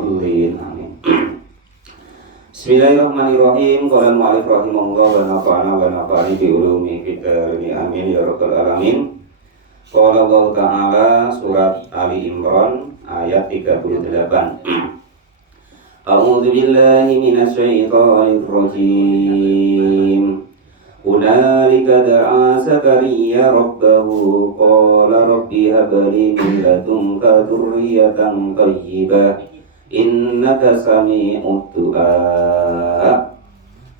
dhalin. Amin. Bismillahirrahmanirrahim. Qala al-mu'allif rahimahullah wa nafa'ana wa nafa'ani bi ulumi fid dharain. Amin ya rabbal alamin. Qala Allah Ta'ala surat Ali Imran ayat 38. A'udzu billahi minasy syaithanir rajim. Hunalika da'a Zakariya rabbahu qala rabbi hab li min ladunka dzurriyyatan thayyibah innaka sami'ud du'a.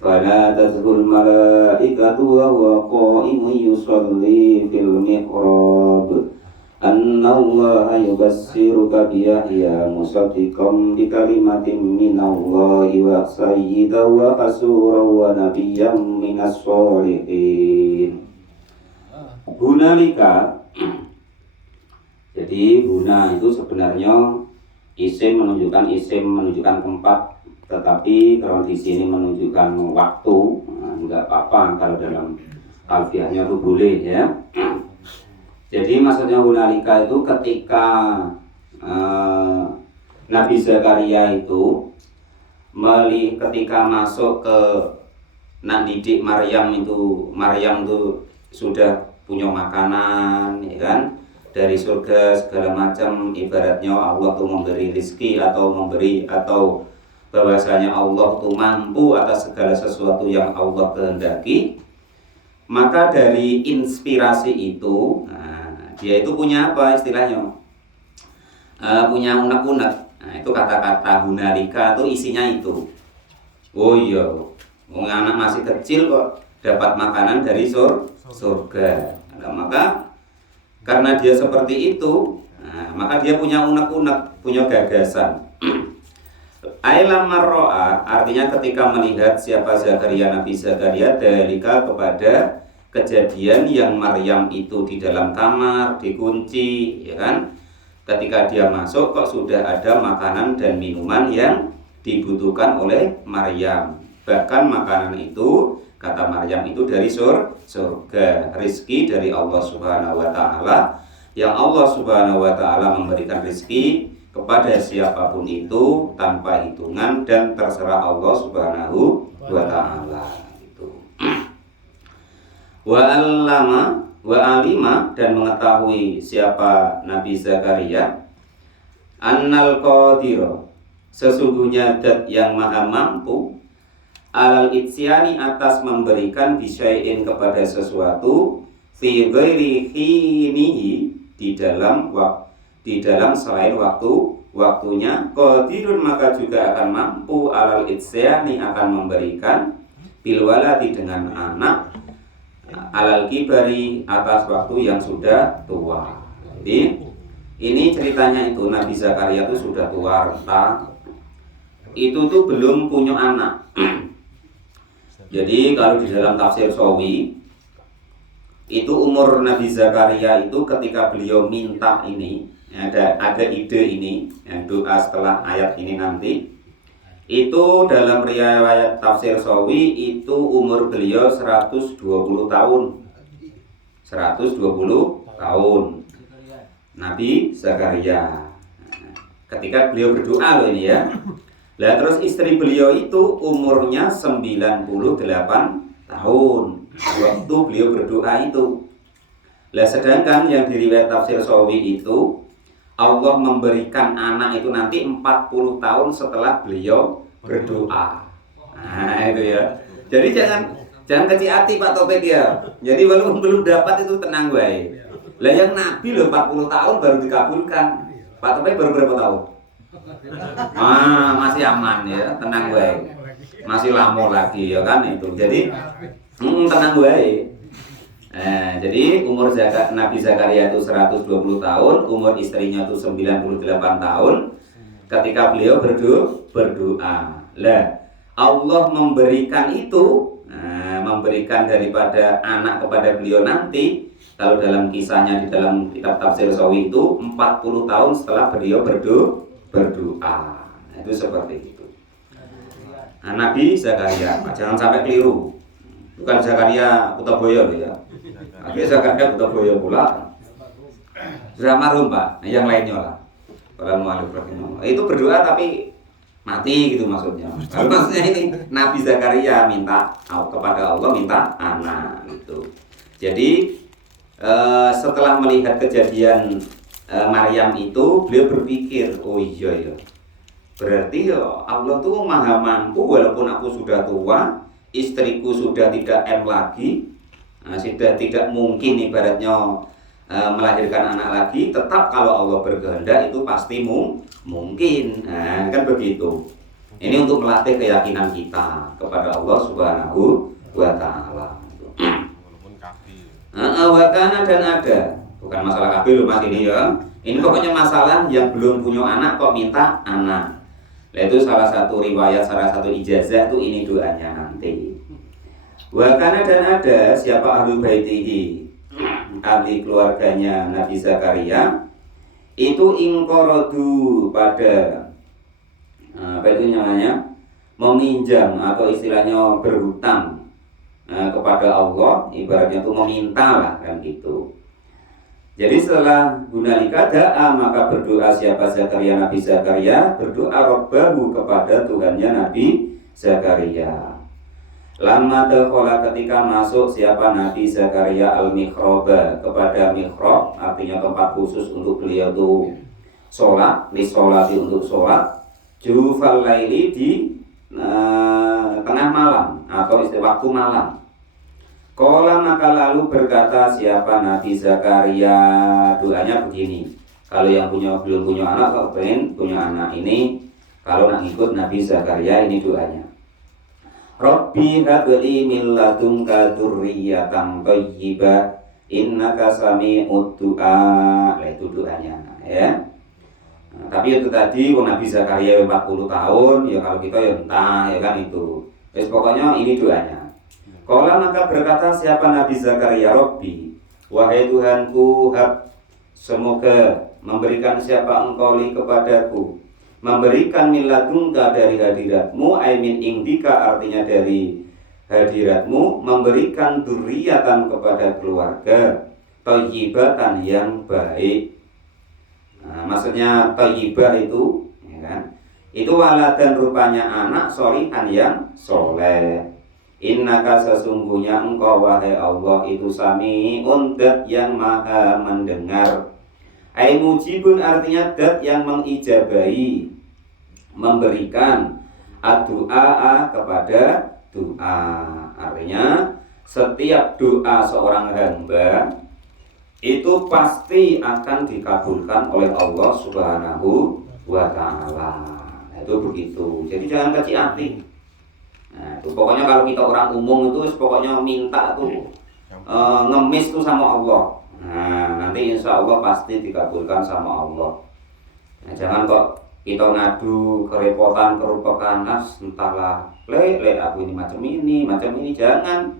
Fanadathul malaikatu wa huwa qa'imun yusalli fil mihrab anna Allaha yubassiruka bi Yahya musaddiqan bi kalimatin minallahi wa sayyidan wa hasuran wa nabiyyan minas sholihin. Hunalika, jadi huna itu sebenarnya isim menunjukkan tempat, tetapi kalau di sini menunjukkan waktu, enggak apa-apa kalau dalam alfiahnya itu boleh ya. Jadi maksudnya hunalika itu ketika Nabi Zakaria itu ketika masuk ke nak didik Maryam itu sudah punya makanan, ya kan? Dari surga segala macam, ibaratnya Allah tuh memberi rezeki atau bahwasanya Allah tuh mampu atas segala sesuatu yang Allah kehendaki. Maka dari inspirasi itu, dia itu punya apa istilahnya? Punya unek-unek. Nah, itu kata-kata hunalika itu isinya itu. Oh iya, anak masih kecil kok dapat makanan dari surga. Nah, maka karena dia seperti itu, maka dia punya unek-unek, punya gagasan. Ailam marro'a artinya ketika melihat siapa Zakaria, Nabi Zakaria, dalika kepada kejadian yang Maryam itu di dalam kamar dikunci, ya kan? Ketika dia masuk kok sudah ada makanan dan minuman yang dibutuhkan oleh Maryam. Bahkan makanan itu kata Maryam itu dari surga, rizki dari Allah Subhanahu wa Ta'ala, yang Allah Subhanahu wa Ta'ala memberikan rizki kepada siapapun itu tanpa hitungan dan terserah Allah Subhanahu wa Ta'ala. Itu. Wa alima dan mengetahui siapa Nabi Zakaria, annal qadira sesungguhnya zat yang maha mampu, alal itsyani atas memberikan bisyai'in kepada sesuatu, fi ghairi hinihi di dalam selain waktunya, qadirun maka juga akan mampu, alal itsyani akan memberikan, bil waladi dengan anak, alal kibari atas waktu yang sudah tua. Jadi ini ceritanya itu Nabi Zakaria itu sudah tua renta, itu tuh belum punya anak. Jadi kalau di dalam tafsir Sawi itu umur Nabi Zakaria itu ketika beliau minta ini, ada ide ini, yang doa setelah ayat ini nanti, itu dalam riwayat tafsir Sawi itu umur beliau 120 tahun. 120 tahun Nabi Zakaria ketika beliau berdoa loh ini ya. Lah terus istri beliau itu umurnya 98 tahun waktu beliau berdoa itu. Lah sedangkan yang di riwayat tafsir Sawi itu Allah memberikan anak itu nanti 40 tahun setelah beliau berdoa. Nah itu ya. Jadi jangan kecil hati Pak Topik ya. Jadi walaupun belum dapat itu tenang gue. Lah yang Nabi loh 40 tahun baru dikabulkan. Pak Topik baru berapa tahun? Masih aman ya, tenang gue. Masih lama lagi ya kan itu. Jadi tenang gue. Jadi umur Nabi Zakaria itu 120 tahun, umur istrinya itu 98 tahun ketika beliau berdoa. Lah, Allah memberikan itu, memberikan daripada anak kepada beliau nanti. Kalau dalam kisahnya di dalam kitab tafsir Sawi itu 40 tahun setelah beliau berdoa. Itu seperti itu. Nabi Zakaria, jangan sampai keliru. Bukan Zakaria Kutaboyo ya. Akhirnya Zakaria Kutaboyo pula. Sudah marhum Pak, yang lainnya lah. Orang mu'alif rahimahullah. Itu berdoa tapi mati gitu maksudnya. Maksudnya ini Nabi Zakaria minta kepada Allah minta anak gitu. Jadi setelah melihat kejadian Maryam itu, beliau berpikir, oh iya ya, berarti ya Allah tuh maha mampu walaupun aku sudah tua, istriku sudah tidak lagi, sudah tidak mungkin ibaratnya melahirkan anak lagi, tetap kalau Allah berkehendak itu pasti mungkin. Nah, kan begitu. Ini untuk melatih keyakinan kita kepada Allah Subhanahu wa Ta'ala. Wakana dan ada, bukan masalah kabel mas ini ya. Ini pokoknya masalah yang belum punya anak kok minta anak. Nah, itu salah satu riwayat, salah satu ijazah itu ini doanya nanti. Wakana dan ada siapa ahli baitihi, ahli keluarganya Nabi Zakaria itu ingkorodu pada apa itu namanya meminjam atau istilahnya berhutang kepada Allah, ibaratnya itu meminta lah kan gitu. Jadi setelah hunalika da'a maka berdoa siapa Zakaria, Nabi Zakaria berdoa Rabbahu kepada Tuhannya Nabi Zakaria. Lama dakhala ketika masuk siapa Nabi Zakaria al-mihraba kepada mihrab, artinya tempat khusus untuk beliau itu sholat, lisolati untuk sholat, jufal laili di tengah malam atau istilah waktu malam. Qala maka lalu berkata siapa Nabi Zakaria, doanya begini. Kalau yang belum punya anak, kalau pengen punya anak ini, kalau nak ikut Nabi Zakaria ini doanya. Rabbi habli min ladunka dzurriyyatan thayyibah innaka sami'ud du'a. Nah, itu doanya ya. Nah, tapi itu tadi Nabi Zakaria 40 tahun, ya kalau kita ya entah ya kan itu. Terus pokoknya ini doanya. Qala maka berkata siapa Nabi Zakaria, Rabbi, wahai Tuhanku, hab, semoga memberikan siapa engkau li kepadaku, memberikan min ladunka dari hadiratmu, min indika artinya dari hadiratmu, memberikan dzurriyyatan kepada keluarga, thayyibatan yang baik. Nah, maksudnya thayyibah itu, ya kan? Itu waladan rupanya anak solihan yang soleh. Innaka sesungguhnya engkau wahai Allah itu sami'un dat yang maha mendengar. Ai mujibun artinya dat yang mengijabahi, memberikan ad-du'a kepada doa. Artinya setiap doa seorang hamba itu pasti akan dikabulkan oleh Allah Subhanahu wa Ta'ala. Itu begitu. Jadi jangan kecil hati. Nah, itu pokoknya kalau kita orang umum itu pokoknya minta tuh ngemis tuh sama Allah. Nah, nanti insya Allah pasti dikabulkan sama Allah. Nah, jangan kok kita ngadu kerepotan, kerupakan, entahlah, aku ini macam ini, jangan.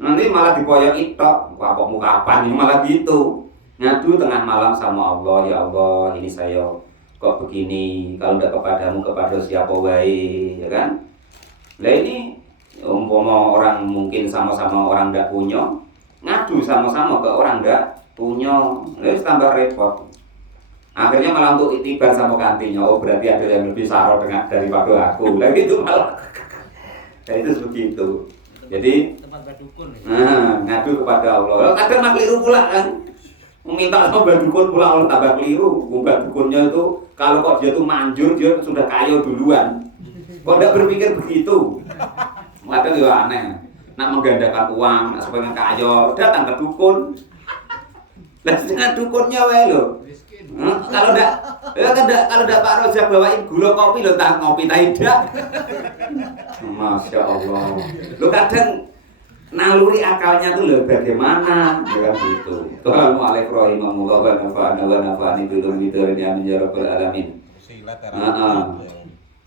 Nanti malah dipoyok itu, apa muka apa nih malah gitu. Ngadu tengah malam sama Allah, ya Allah, ini saya kok begini, kalau tidak kepadamu kepada siapa wae, ya kan? Nah ini umpama orang mungkin sama-sama orang tidak punya, ngadu sama-sama ke orang tidak punya, itu tambah repot. Akhirnya malah untuk itibar sama kantinya, oh berarti ada yang lebih saro daripada aku. Nah gitu malah. Nah itu begitu. Jadi ngadu kepada Allah. Kadang nak keliru pula kan. Meminta sama badukun pula Allah tambah keliru. Badukunnya itu kalau kok dia tuh manjur, dia sudah kaya duluan. Kok tidak berpikir begitu? Kadang juga aneh. Nak menggandakan uang, nak supaya kaya, datang ke dukun. Lah dengan dukunnya wae lho. Kalau enggak Pak Rojak bawain gula kopi lho, tak ngopi tidak. Masya Allah. Lo kadang naluri akalnya tuh lho bagaimana dengan gitu. Assalamualaikum warahmatullahi wabarakatuh. Alamin.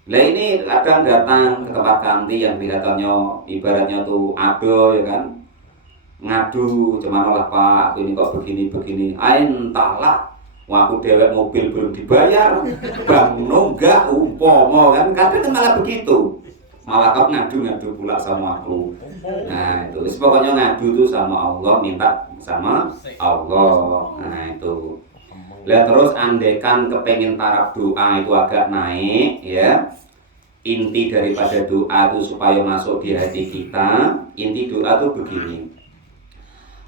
Lah ini kadang datang ke tempat kanti yang kelihatannya ibaratnya tuh ado ya kan, ngadu cuman olah Pak aku ini kok begini entahlah aku dewek mobil belum dibayar bang nunggak umpama kan kadang malah begitu, malah kau ngadu pula sama aku. Nah itu pokoknya ngadu tuh sama Allah, minta sama Allah. Nah itu Lah terus andekan kepengen taraf doa itu agak naik ya. Inti daripada doa itu supaya masuk di hati kita, inti doa itu begini.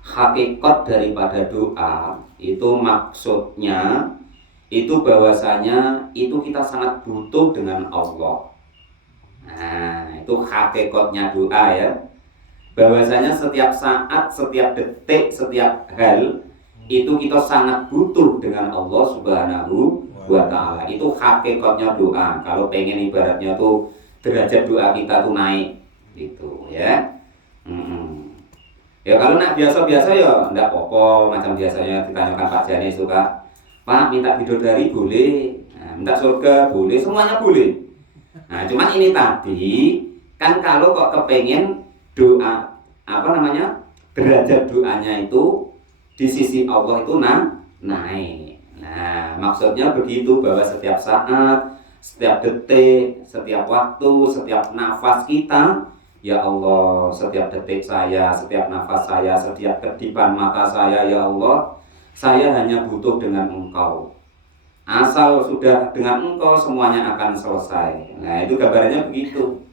Hakikat daripada doa itu maksudnya itu bahwasanya itu kita sangat butuh dengan Allah. Nah, itu hakikatnya doa ya. Bahwasanya setiap saat, setiap detik, setiap hal itu kita sangat butuh dengan Allah Subhanahu wa ta'ala. Itu hakikatnya doa. Kalau pengen ibaratnya tuh derajat doa kita tuh naik gitu ya. Ya kalau nak biasa-biasa ya enggak apa-apa, macam biasanya ditanyakan Pak Jani suka, Pak minta bidodari boleh, nah, minta surga boleh, semuanya boleh. Nah cuman ini tadi kan kalau kok kepengen doa derajat doanya itu di sisi Allah itu naik. Nah maksudnya begitu bahwa setiap saat, setiap detik, setiap waktu, setiap nafas kita, ya Allah, setiap detik saya, setiap nafas saya, setiap kedipan mata saya, ya Allah, saya hanya butuh dengan Engkau. Asal sudah dengan Engkau semuanya akan selesai. Nah itu gambarannya begitu.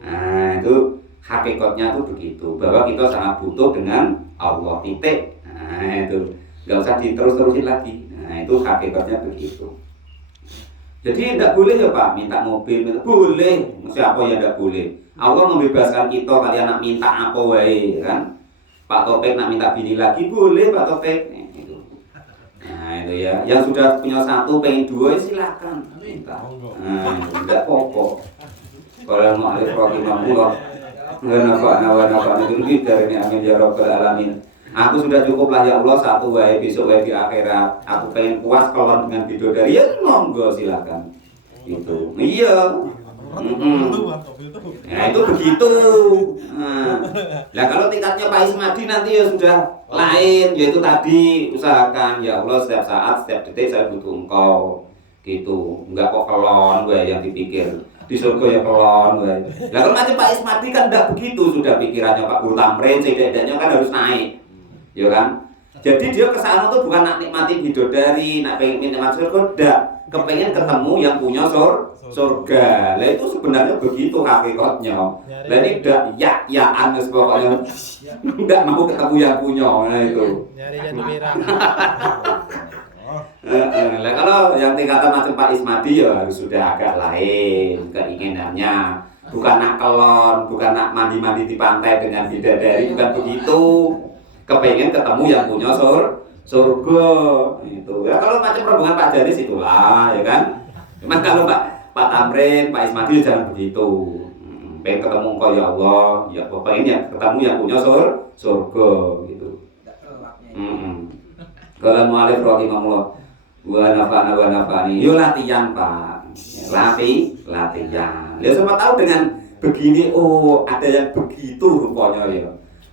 Nah itu hakikatnya tuh begitu, bahwa kita sangat butuh dengan Allah, titik. Nah itu nggak usah diterus-terusin lagi. Nah itu hakikatnya begitu. Jadi tidak boleh ya Pak minta mobil, boleh. Siapa yang tidak boleh? Allah membebaskan kita, kalian nak minta apa wae kan? Pak Topik nak minta bini lagi boleh Pak Topik. Nah itu ya, yang sudah punya satu pengen dua silakan minta. Nah tidak apa-apa. Kalau mau alif rahimahullah, nggak itu dari ini amin ya rabbal alamin. Aku sudah cukup lah ya Allah satu wae besok wae di akhirat. Aku pengen puas kalau dengan bidodari ya monggo silakan. Itu. Iya. Nah itu begitu. Nah kalau tingkatnya Pak Ismadi nanti ya sudah lain, yaitu tadi usahakan ya Allah setiap saat, setiap detik saya butuh Engkau. Gitu. Enggak kok kelon gue yang dipikir. Di surga ya kelon gue. Nah kalau macam Pak Ismadi kan enggak begitu, sudah pikirannya Pak Guru Tamrin setidaknya kan harus naik. Ya kan? Jadi dia kesana tuh bukan nak nikmati bidodari, nak pengen nikmati surga, enggak. Kepengen ketemu yang punya surga. Lah itu sebenarnya begitu hakikatnya. Lah ini udah ya-yaan pokoknya. Enggak mau ketemu yang punya. Nah itu. Nyari jadi pirang. Lah kalau yang tingkatan macam Pak Ismadi ya harus sudah agak lain keinginannya. Bukan nak kelon, bukan nak mandi-mandi di pantai dengan bidadari, bukan begitu. Kepengen ketemu yang punya surga itu. Ya kalau macam rombongan Pak Janis itulah ya kan. Cuman kalau Pak Tamrin, Pak Ismadi jangan begitu. Pengen ketemu Engkau ya Allah, ya pengen ya ketemu yang punya surga gitu. Kalau mu'alif rahimahullah wa nafa'ani. Yo latihan Pak. Latihan. Ya siapa tahu dengan begini ada yang begitu rupanya ya.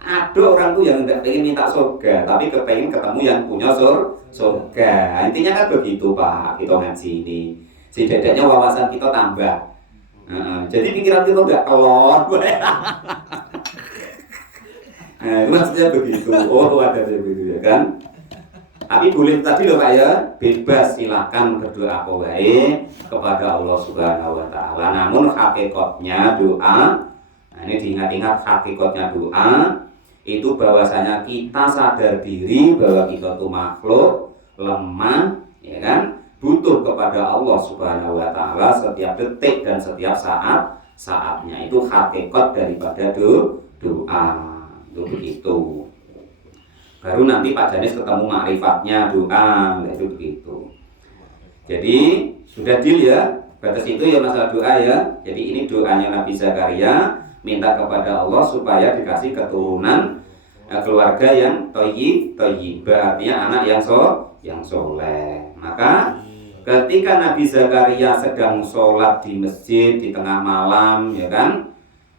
Ada orang tuh yang tidak pengen minta surga, tapi kepengen ketemu yang punya surga. Intinya kan begitu Pak, kita ngaji ini. Setidaknya wawasan kita tambah. Jadi pikiran kita nggak kelor. Nah, itu maksudnya begitu. Ada begitu ya kan. Tapi boleh tadi loh Pak ya, bebas silakan berdoa apa wae kepada Allah Subhanahu wa taala. Namun hakikatnya doa, nah ini diingat-ingat hakikatnya doa itu bahwasanya kita sadar diri bahwa kita itu makhluk lemah, ya kan, butuh kepada Allah Subhanahu wa taala setiap detik dan setiap saatnya. Itu hakikat daripada doa. Itu begitu. Baru nanti Pak Janis ketemu makrifatnya doa, itu begitu. Jadi sudah deal ya, batas itu ya masalah doa ya. Jadi ini doanya Nabi Zakaria, minta kepada Allah supaya dikasih keturunan keluarga yang thayyibah, artinya anak yang soleh. Maka ketika Nabi Zakaria sedang sholat di masjid di tengah malam, ya kan?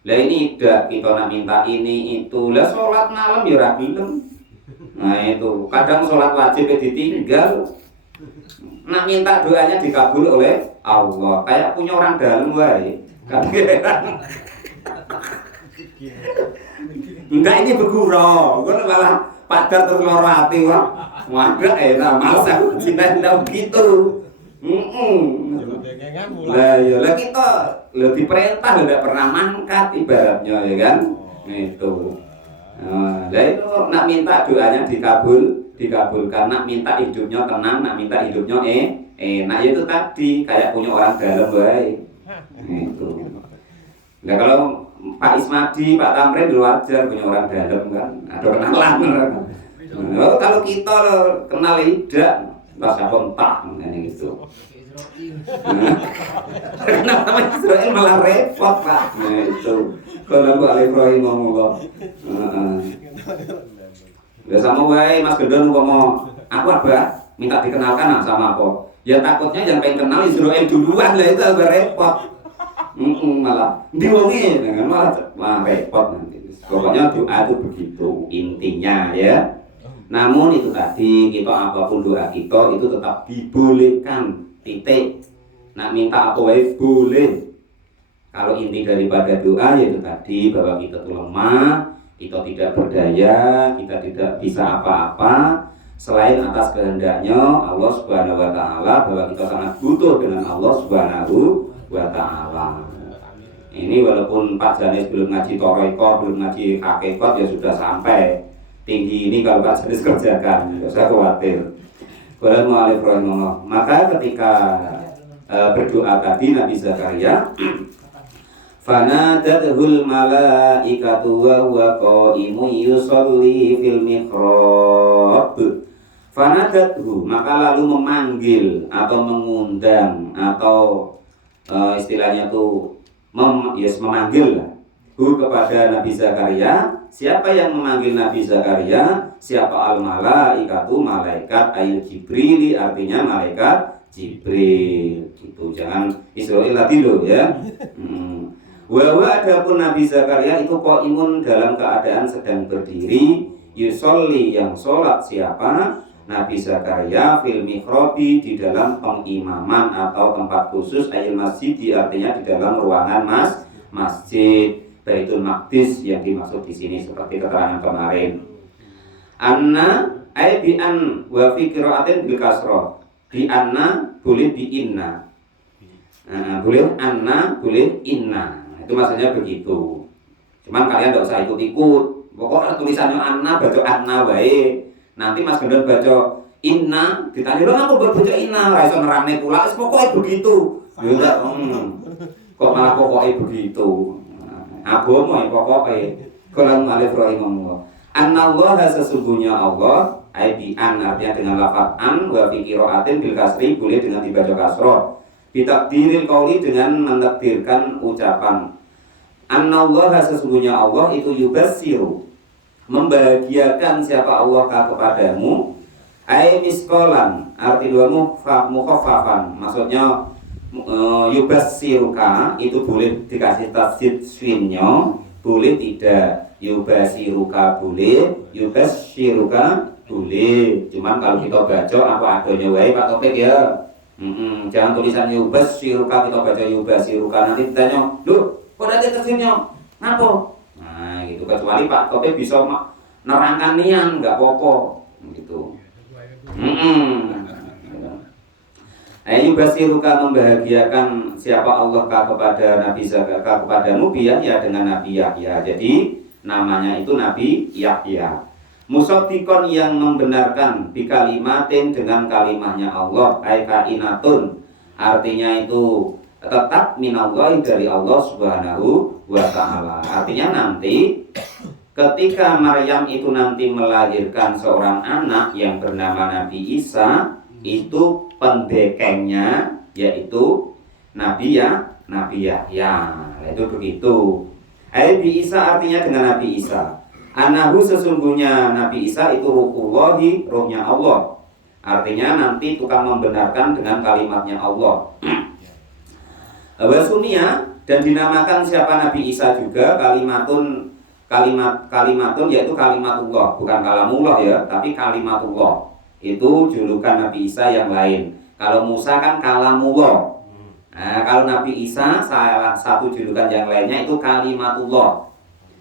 Lah ini tidak kita nak minta ini itu, lah sholat malam ya ora gelem. Nah itu kadang sholat wajib ditinggal. Nak minta doanya dikabul oleh Allah, kayak punya orang dalam wae. Enggak ini bergurau, gue malah padahal terus loro ati kok. Waduh enak males aku cinta begitu. Lah ya lah kita lebih perintah tidak pernah mangkat ibaratnya ya kan. Itu. Nah, itu nak minta doanya dikabulkan, nak minta hidupnya tenang, nak minta hidupnya nah itu tadi kayak punya orang dalam baik. Itu. Nah kalau Pak Ismadi, Pak Tamrin dulu wajar punya orang dalam kan, ada kenalan. Nah, kalau kita kenal tidak, rasa kontak ini gitu. Kenapa nama Israel malah repot Pak? Nah itu. Kalau Pak Ibrahim ngomong udah sama wae Mas Gendon ngomong aku apa? Minta dikenalkan sama apa? Ya takutnya yang pengen kenal Israel duluan lah itu agak repot. Malah diwongi dengan malah repot nanti. Pokoknya doa itu begitu intinya ya. Namun itu tadi kita apapun doa kita itu tetap dibolehkan titik. Nak minta apa wae boleh. Kalau inti daripada doa yaitu tadi bahwa kita itu lemah, kita tidak berdaya, kita tidak bisa apa-apa selain atas kehendaknya Allah Subhanahu wa taala, bahwa kita sangat butuh dengan Allah Subhanahu wa taala. Ini walaupun Pak Janis belum ngaji Toroiko, belum ngaji Hakikat ya sudah sampai tinggi ini kalau Pak Janis kerjakan, tidak usah khawatir. Maka ketika berdoa tadi Nabi Zakaria fanadathul malaikatu wa huwa qa'imun yusolli fil mihrab. Fanadathu, maka lalu memanggil atau mengundang atau istilahnya itu memanggil kepada Nabi Zakaria. Siapa yang memanggil Nabi Zakaria? Siapa al-malaikatu, malaikat ayil Jibrili, artinya malaikat Jibril. Gitu, jangan Israil tadi loh ya. Wa adapun Nabi Zakaria itu qaimun dalam keadaan sedang berdiri, yusolli yang sholat siapa? Nabi Zakaria fil mikhrabi di dalam pengimaman atau tempat khusus ayil masjid, artinya di dalam ruangan masjid Baitul Maqdis yang dimaksud di sini seperti keterangan kemarin. Anna ay bi an wa fi qiraatin bil kasrah. Bi anna boleh bi inna. Boleh anna, boleh inna. Itu maksudnya begitu. Cuman kalian tidak usah ikut-ikut. Pokoknya tulisannya anna baca anna wae. Nanti Mas Gendon baca inna, ditanya dong aku baca inna, ora iso nerangne pula. Pokoknya begitu. Ya enggak. Kok malah pokoknya begitu. Agama pokoknya. Kalau alif rahimahullah. Anna Allah sesungguhnya Allah, ai bi an artinya dengan lafaz an wa fi qiraatin bil kasri, boleh dengan dibaca kasrah. Bitakdiril qauli dengan mentakdirkan ucapan. Annallaha sesungguhnya Allah itu yubassiru, membahagiakan siapa Allah kepadamu. Ai misqalan arti dua mukhaffafan, maksudnya yubassiruka itu boleh dikasih tasdid shinnya, boleh tidak. Yubassiruka boleh, yubassiruka boleh. Cuman kalau kita baca apa adanya wae Pak Topik ya. Jangan tulisan yubassiruka kita baca yubassiruka, nanti ditanya, "Loh, kok ada tasdidnya? Ngapa?" Nah, gitu. Kecuali Pak Topik bisa nerangkan nian, enggak apa-apa gitu. Yubassiruka membahagiakan siapa Allah kepada Nabi Zakaria kepadamu biar ya dengan Nabi Yahya. Jadi namanya itu Nabi Yahya. Musaddiqon yang membenarkan bi kalimatin dengan kalimahnya Allah, ai kainatun artinya itu tetap minallahi dari Allah Subhanahu wa taala. Artinya nanti ketika Maryam itu nanti melahirkan seorang anak yang bernama Nabi Isa, itu pendekengnya yaitu Nabi Yahya. Itu begitu. Ai bi Isa artinya dengan Nabi Isa. Anahu sesungguhnya Nabi Isa itu ruhullahi, rohnya Allah. Artinya nanti tukang membenarkan dengan kalimatnya Allah. Wasumia dan dinamakan siapa Nabi Isa juga kalimatun yaitu kalimatullah, bukan kalamullah ya, tapi kalimatullah. Itu julukan Nabi Isa yang lain. Kalau Musa kan kalamullah. Nah, kalau Nabi Isa salah satu julukan yang lainnya itu kalimatullah.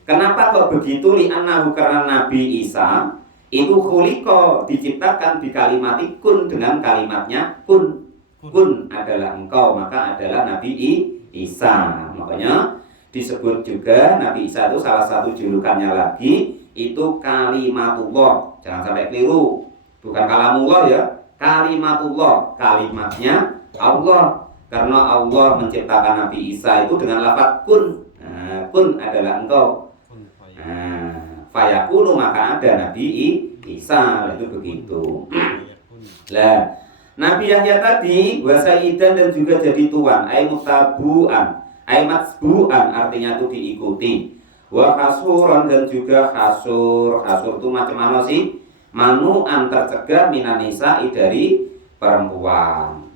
Kenapa kok begitu? Li'annahu karena Nabi Isa itu khuliqa diciptakan di kalimat kun dengan kalimatnya kun. Kun adalah engkau, maka adalah Nabi Isa. Makanya disebut juga Nabi Isa itu salah satu julukannya lagi itu kalimatullah. Jangan sampai keliru. Bukan kalamullah ya, kalimatullah, kalimatnya Allah. Karena Allah menciptakan Nabi Isa itu dengan lafaz kun. Kun adalah engkau. Fayakunu maka ada Nabi Isa, itu begitu. Lah, Nabi Yahya tadi wasaidan dan juga jadi tuan, ay mutabuan, ay matsbuan artinya itu diikuti. Wa khasuran dan juga khasur. Khasur itu macam mana sih? Manu'an tercegah minanisa dari perempuan.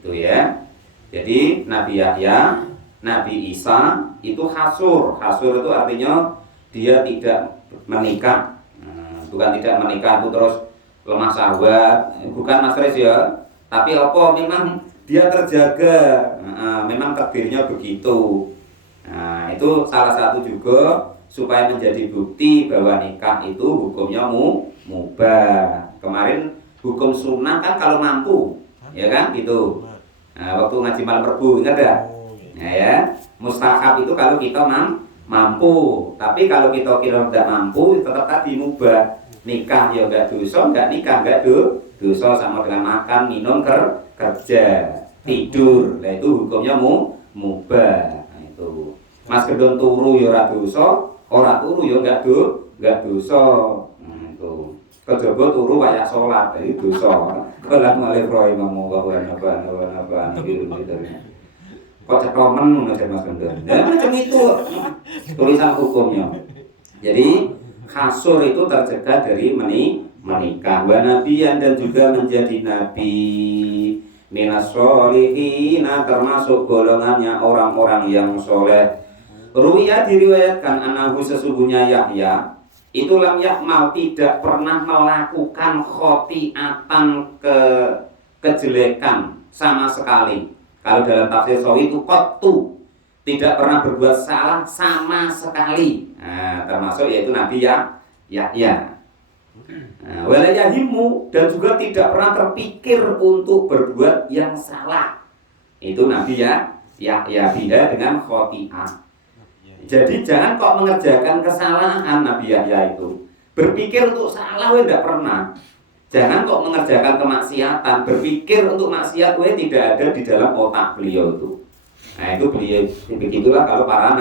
Itu ya. Jadi Nabi Yahya, Nabi Isa itu khasur. Khasur itu artinya dia tidak menikah. Bukan tidak menikah itu terus lemah syahwat, bukan Mas Res ya. Tapi apa memang dia terjaga, memang takdirnya begitu. Nah, itu salah satu juga supaya menjadi bukti bahwa nikah itu hukumnya mubah. Kemarin hukum sunnah kan kalau mampu, ya kan gitu. Nah, waktu ngaji malam Rebu ingat gak? Nah, ya, mustahab itu kalau kita mampu. Tapi kalau kita kira tidak mampu, tetap tadi mubah. Nikah ya enggak dosa, enggak nikah enggak dosa, sama dengan makan, minum, kerja, tidur. Nah itu hukumnya mubah. Nah, itu. Mas kedon turu ya ora dosa, ora turu ya enggak dosa. Nah, itu. Kejaba turu wayah salat, itu dosa. Kalau malih roe ngomong apa gitu. Kok cekomen ngono Mas Kendon. Ya macam itu tulisan hukumnya. Jadi khasur itu tercegah dari menikah. Wa nabiyan dan juga menjadi nabi. Minas solihina termasuk golongannya orang-orang yang soleh. Ruwiyah diriwayatkan anahu sesungguhnya Yahya itu lam yakmal tidak pernah melakukan khotiatan kejelekan sama sekali. Kalau dalam tafsir Sawi itu qattu tidak pernah berbuat salah sama sekali. Nah, termasuk yaitu Nabi Yahya. Wala yahimu dan juga tidak pernah terpikir untuk berbuat yang salah. Itu Nabi Yahya beda dengan khoti'ah. Jadi jangan kok mengerjakan kesalahan Nabi Yahya itu. Berpikir untuk salah tidak pernah. Jangan kok mengerjakan kemaksiatan, berpikir untuk maksiat tidak ada di dalam otak beliau itu. Nah itu beliau begitulah kalau para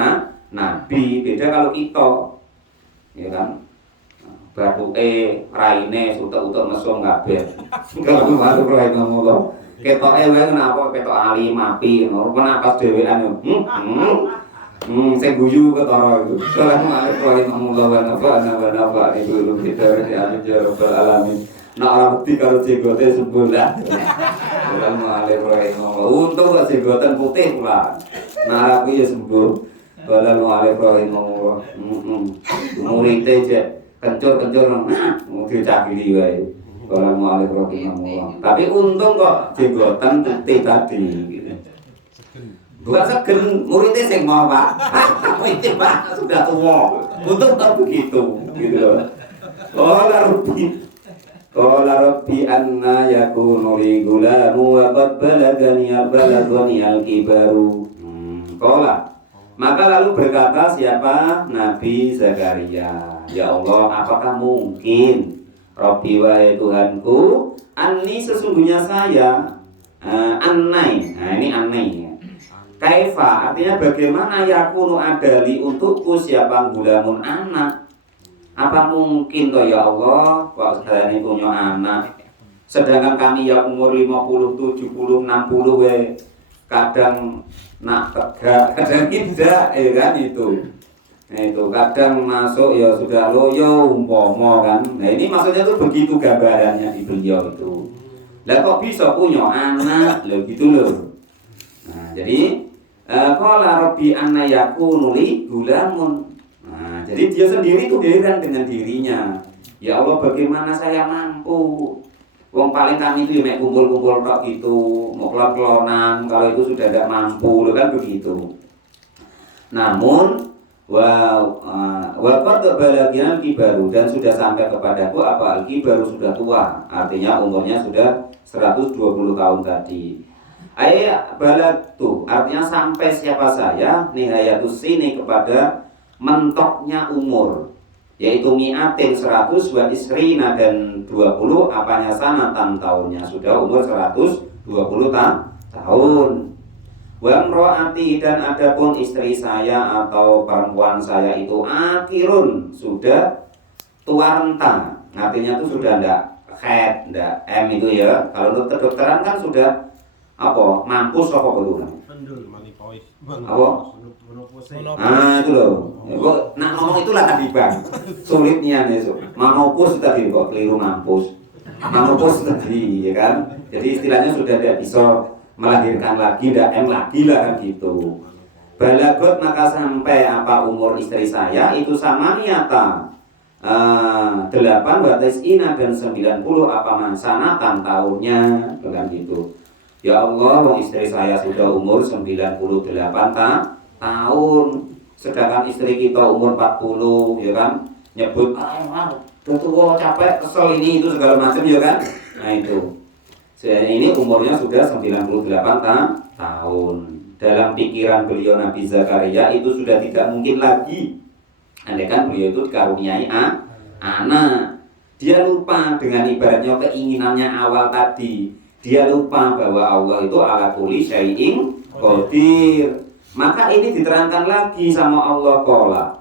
nabi. Beda kalau kita, ya kan, batu raine utek-utek mesum kabeh. Kalau malu raine ngomong, ketoke wae kenapa ketok alim api, ngono pas dhewean. Saya guyu ketara itu. Assalamualaikum warahmatullahi wabarakatuh. Itu kita di amin ya rabbal alamin. Nak orang putih kalau jenggotnya sebelah. Assalamualaikum. Untung gak jenggotan putih pula. Nah aku ya sembuh. Assalamualaikum. Muridnya aja kencur-kencur mau dicakili wae. Assalamualaikum. Tapi untung kok jenggotan putih tadi. Bukan segen, muridnya sing mau Pak. Muridnya Pak sudah tua. Untung tak begitu. Gitu. Qala rabbi anna yakunu li gulamu wa qad balagani al-kibaru. Qala. Maka lalu berkata siapa? Nabi Zakaria. Ya Allah, apakah mungkin Rabbi wahai Tuhanku, anni sesungguhnya saya annai. Nah, ini annai ya. Kaifa artinya bagaimana yakunu adali untukku siapa gulamun anak. Apa mungkin toh ya Allah kok sekalian punya anak. Sedangkan kami ya umur 50, 70, 60 we kadang nak tegak, kadang tidak, kan itu. Nah, itu kadang masuk ya sudah loyo umpama kan. Nah, ini maksudnya tuh begitu gambarannya di beliau itu. Lah kok bisa punya anak? Loh gitu loh. Nah, jadi qala rabbi anna yakunu li gulamun. Nah, jadi dia sendiri tuh heran dengan dirinya. Ya Allah, bagaimana saya mampu? Wong paling kami itu ya kumpul-kumpul tok gitu, mau kelon-kelonan, kalau itu sudah tidak mampu, loh kan begitu. Namun wa qad balaghnal kibaru, dan sudah sampai kepadaku apa al-kibaru, sudah tua, artinya umurnya sudah 120 tahun tadi. Balagtu artinya sampai siapa saya, nihayatus sini kepada mentoknya umur, yaitu mi'atin 100 wa isrina dan 20 apanya sanatan tahunnya, sudah umur 120 tahun. Wa mro'ati, dan adapun istri saya atau perempuan saya itu akhirun, sudah tua renta, artinya itu sudah ndak head, ndak M itu ya. Kalau untuk kedokteran kan sudah apa? Mampus apa betul? Apa? Itu loh. Ya, kok nak ngomong itulah tadi Bang. Sulitnya nih, manopus tadi kok keliru mampus. Manopus tadi ya kan. Jadi istilahnya sudah tidak bisa melahirkan lagi, ndak M lagi lah kan gitu. Balagot, maka sampai apa umur istri saya itu sama niata 8 batas ina dan 90 apa mansanatan tahunnya kan gitu. Ya Allah, istri saya sudah umur 98 tahun, sedangkan istri kita umur 40 ya kan. Nyebut udah tua, capek, kesel, ini itu segala macam ya kan. Nah itu ini umurnya sudah 98 tahun. Dalam pikiran beliau Nabi Zakaria itu sudah tidak mungkin lagi, andai kan beliau itu dikaruniai anak. Dia lupa dengan ibaratnya keinginannya awal tadi. Dia lupa bahwa Allah itu ala kulli syai'in qadir. Maka ini diterangkan lagi sama Allah qala.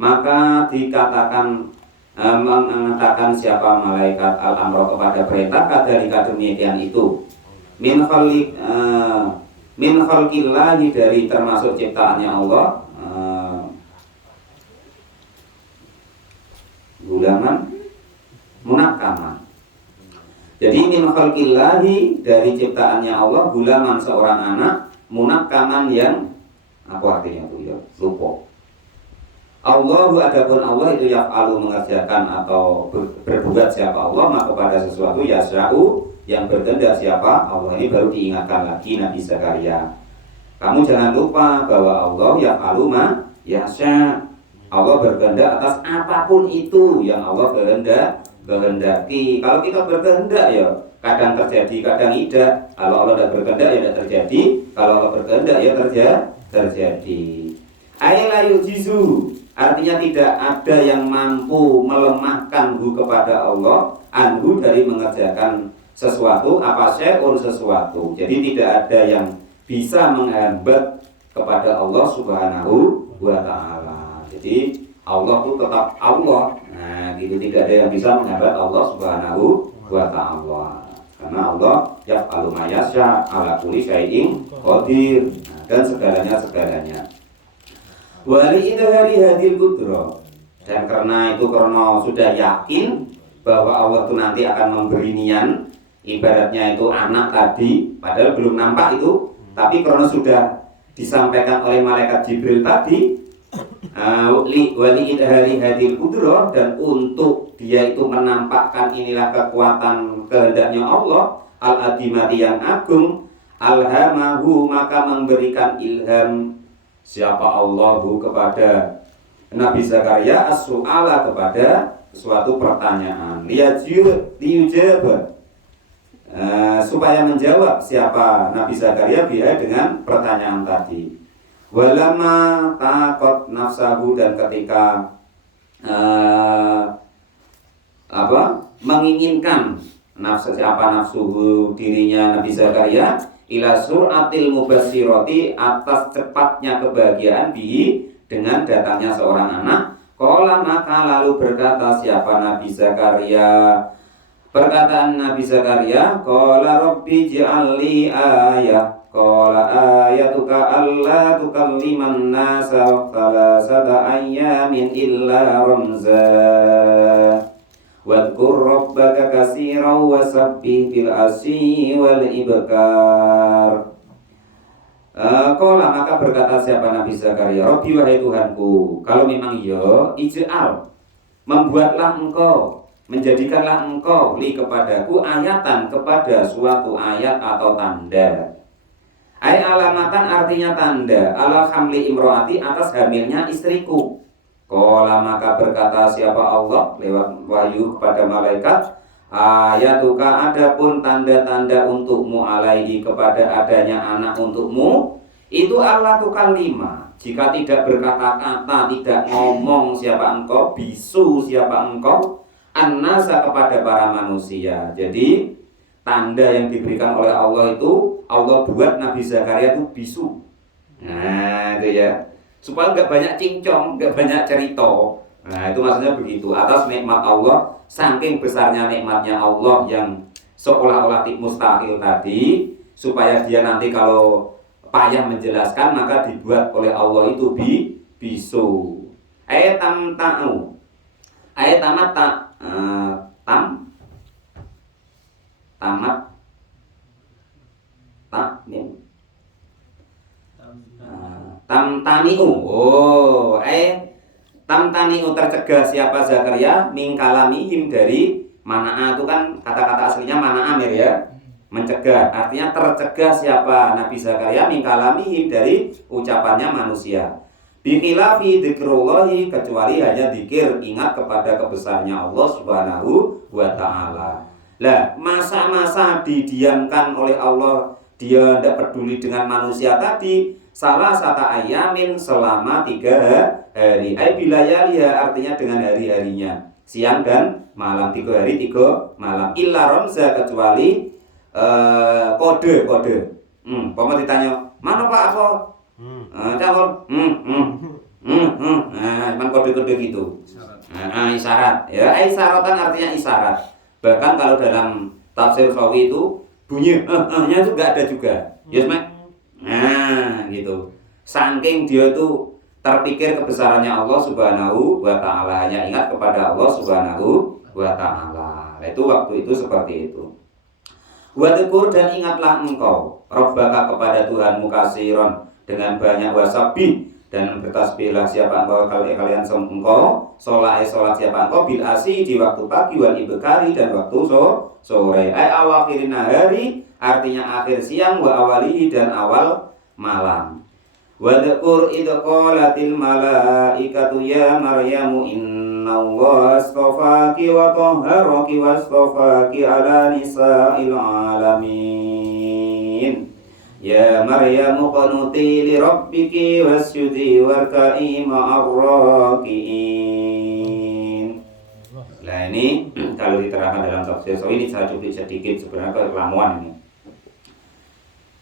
Maka dikatakan mengatakan siapa malaikat al-amro kepada perintah kadalika demikian itu min khalqillahi, dari termasuk ciptaannya Allah, gulaman munakkaman. Jadi min khalqillahi, dari ciptaannya Allah, gulaman seorang anak, munakkaman yang apa artinya itu ya? Lupa. Allahu, adapun Allah itu yaf'alu, mengerjakan atau berbuat siapa Allah, maka pada sesuatu yasya'u, yang berkehendak siapa Allah. Ini baru diingatkan lagi Nabi Zakaria. Kamu jangan lupa bahwa Allah yaf'alu ma yasya'. Allah berkehendak atas apapun itu yang Allah kehendaki. Kalau kita berkehendak ya kadang terjadi, kadang tidak. Kalau Allah tidak berkehendak ya tidak terjadi. Kalau Allah berkehendak ya terjadi. Aila yujizu, artinya tidak ada yang mampu melemahkan kepada Allah anhu, dari mengerjakan sesuatu, apa syai'un sesuatu. Jadi tidak ada yang bisa menghambat kepada Allah Subhanahu wa ta'ala. Jadi Allah itu tetap Allah. Nah, gitu, tidak ada yang bisa menghambat Allah Subhanahu wa ta'ala. Karena Allah yaf'alu ma yasya' ala kulli syai'in qadir. Nah, dan segalanya. Wali idhari hadil kudro, dan karena sudah yakin bahwa Allah itu nanti akan memberi nian, ibaratnya itu anak tadi, padahal belum nampak itu, tapi karena sudah disampaikan oleh malaikat Jibril tadi, wali idhari hadil kudro, dan untuk dia itu menampakkan inilah kekuatan kehendaknya Allah al-adimati yang agung, alhamahu, maka memberikan ilham siapa Allahu kepada Nabi Zakaria as-su'ala, kepada suatu pertanyaan, liyujab, supaya menjawab siapa Nabi Zakaria biha dengan pertanyaan tadi. Walama taqat nafsahu, dan ketika menginginkan nafsuhu dirinya Nabi Zakaria ila suratil mubasyirati, atas cepatnya kebahagiaan bihi, dengan datangnya seorang anak. Qala, maka lalu berkata siapa Nabi Zakaria, perkataan Nabi Zakaria, qala rabbi ij'alli ayah, qala ayatuka alla tukalliman nasa thalathata ayyamin illa ramza wadkur rabbaka katsiran wasabbih bil asyi wal ibkar. Qala, maka berkata siapa Nabi Zakaria, Rabbi, wahai Tuhanku, kalau memang iya, ij'al, membuatlah engkau, menjadikanlah engkau li kepadaku ayatan, kepada suatu ayat atau tanda. Ai alamatan artinya tanda ala hamli imroati atas hamilnya istriku. Qala maka berkata siapa Allah lewat wahyu kepada malaikat, ayatuka adapun tanda-tanda untukmu alaihi kepada adanya anak untukmu itu Allah tukang lima. Jika tidak berkata-kata, tidak ngomong siapa engkau, bisu siapa engkau, annasa kepada para manusia. Jadi tanda yang diberikan oleh Allah itu Allah buat Nabi Zakaria itu bisu. Nah itu ya, supaya nggak banyak cincong, nggak banyak cerita. Nah itu maksudnya begitu. Atas nikmat Allah, saking besarnya nikmatnya Allah yang seolah-olah mustahil tadi, supaya dia nanti kalau payah menjelaskan maka dibuat oleh Allah itu bisu. Ayat tamta'u, ayat tamat tak tamat tak nih tamtaniu. Oh, tamtaniu tercegah siapa Zakaria mingkalamihim dari manaa itu kan kata-kata aslinya mana amir ya, mencegah. Artinya tercegah siapa Nabi Zakaria mingkalamihim dari ucapannya manusia. Bikhilafi dzikrullahi kecuali hanya zikir ingat kepada kebesarnya Allah Subhanahu wa taala. Lah, masa-masa didiamkan oleh Allah, dia tidak peduli dengan manusia tadi, salah satu ayamin selama 3 hari. Bilayaliha artinya dengan hari-harinya, siang dan malam, 3 hari 3 malam. Illa romza kecuali kode. Pokoknya ditanya, mana Pak apa? Cakol, cuman kode-kode gitu. Isyarat. Ya, isyaratan artinya isyarat. Bahkan kalau dalam tafsir Sawi itu bunyi nya itu nggak ada juga. Yes, Mak? Nah, gitu. Saking dia itu terpikir kebesarannya Allah Subhanahu wa taala, hanya ingat kepada Allah Subhanahu wa taala. Itu waktu itu seperti itu. Wadkur dan ingatlah engkau Rabbaka kepada Tuhanmu kasiron dengan banyak wasabi dan bertasbihlah siapa engkau kalian engkau sholat siapa engkau bil asi di waktu pagi wal ibkari dan waktu sore. Awakhirin nahari artinya akhir siang wa awalihi dan awal malam. Wadkur idh qalatil malaikatu ya Maryamu innallaha astafaki wa tahharaki wastafaki ala nisa'il alamin. Ya Maryamu qanuti li rabbiki wasjudi warka'i ma'ar raki'in. Nah ini kalau diterangkan dalam tafsir ini saya cuplik sedikit sebenarnya kelamuan ini.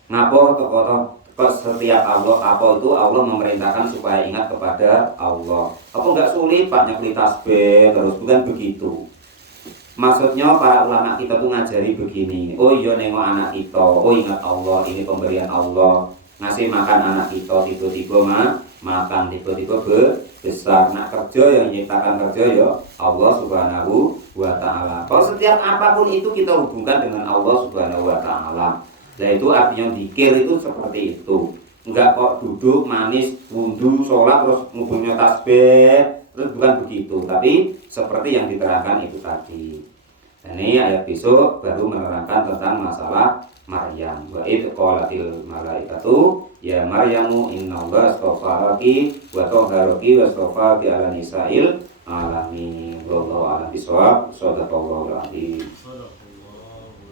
Ngapa kok setiap Allah itu Allah memerintahkan supaya ingat kepada Allah. Apa enggak sulit Pak nyekli tasbih terus, bukan begitu. Maksudnya para ulama kita tuh ngajari begini. Oh iya nengok anak kita, oh ingat Allah, ini pemberian Allah. Ngasih makan anak kita tiba-tiba makan tiba-tiba besar. Nak kerja yang menciptakan kerja ya Allah Subhanahu wa taala. Kalau setiap apapun itu kita hubungkan dengan Allah Subhanahu wa taala. Nah itu artinya zikir itu seperti itu. Enggak kok duduk manis, wudhu, sholat terus ngubungnya tasbih. Terus bukan begitu, tapi seperti yang diterangkan itu tadi. Dan ini ayat besok baru menerangkan tentang masalah Maryam. Wa idh qalatil malaikatu ya Maryamu innallaha astafaki wa tahharaki wa astafaki ala nisa'il alamin. Wallahu a'lam bishawab. Shadaqallahul azim.